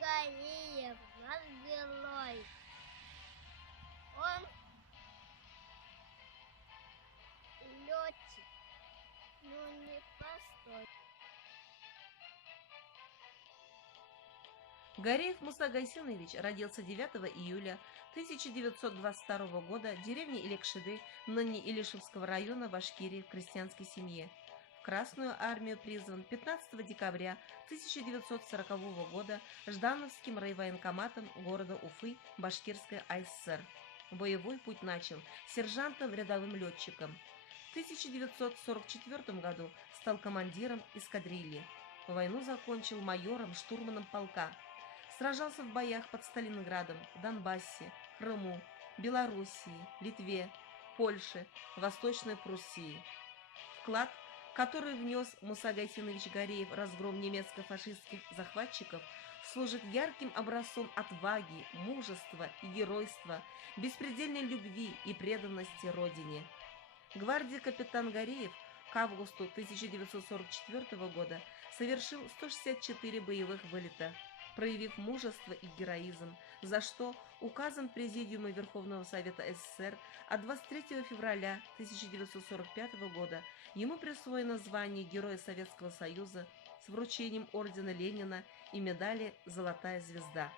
Ганиев, наш герой. Он летчик, но не простой. Гареев Муса Гайсинович родился 9 июля 1922 года в деревне Илекшиды, ныне Илишевского района, Башкирии, в крестьянской семье. В Красную армию призван 15 декабря 1940 года Ждановским райвоенкоматом города Уфы, Башкирской АССР. Боевой путь начал сержантом рядовым летчиком. В 1944 году стал командиром эскадрильи. Войну закончил майором-штурманом полка. Сражался в боях под Сталинградом, Донбассе, Крыму, Белоруссии, Литве, Польше, Восточной Пруссии. Вклад, который внес Муса Гайсинович Гареев в разгром немецко-фашистских захватчиков, служит ярким образцом отваги, мужества и геройства, беспредельной любви и преданности Родине. Гвардии капитан Гареев к августу 1944 года совершил 164 боевых вылета, проявив мужество и героизм, за что указом Президиума Верховного Совета СССР от 23 февраля 1945 года ему присвоено звание Героя Советского Союза с вручением ордена Ленина и медали «Золотая звезда».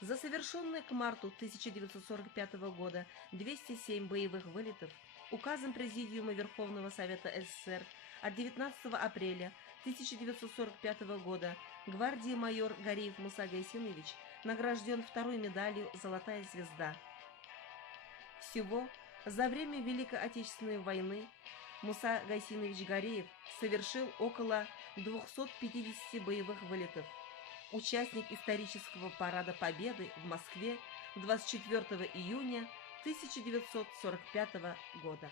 За совершенные к марту 1945 года 207 боевых вылетов указом Президиума Верховного Совета СССР от 19 апреля 1945 года гвардии майор Гареев Муса Гайсинович награжден второй медалью «Золотая звезда». Всего за время Великой Отечественной войны Муса Гайсинович Гареев совершил около 250 боевых вылетов. Участник исторического парада Победы в Москве 24 июня 1945 года.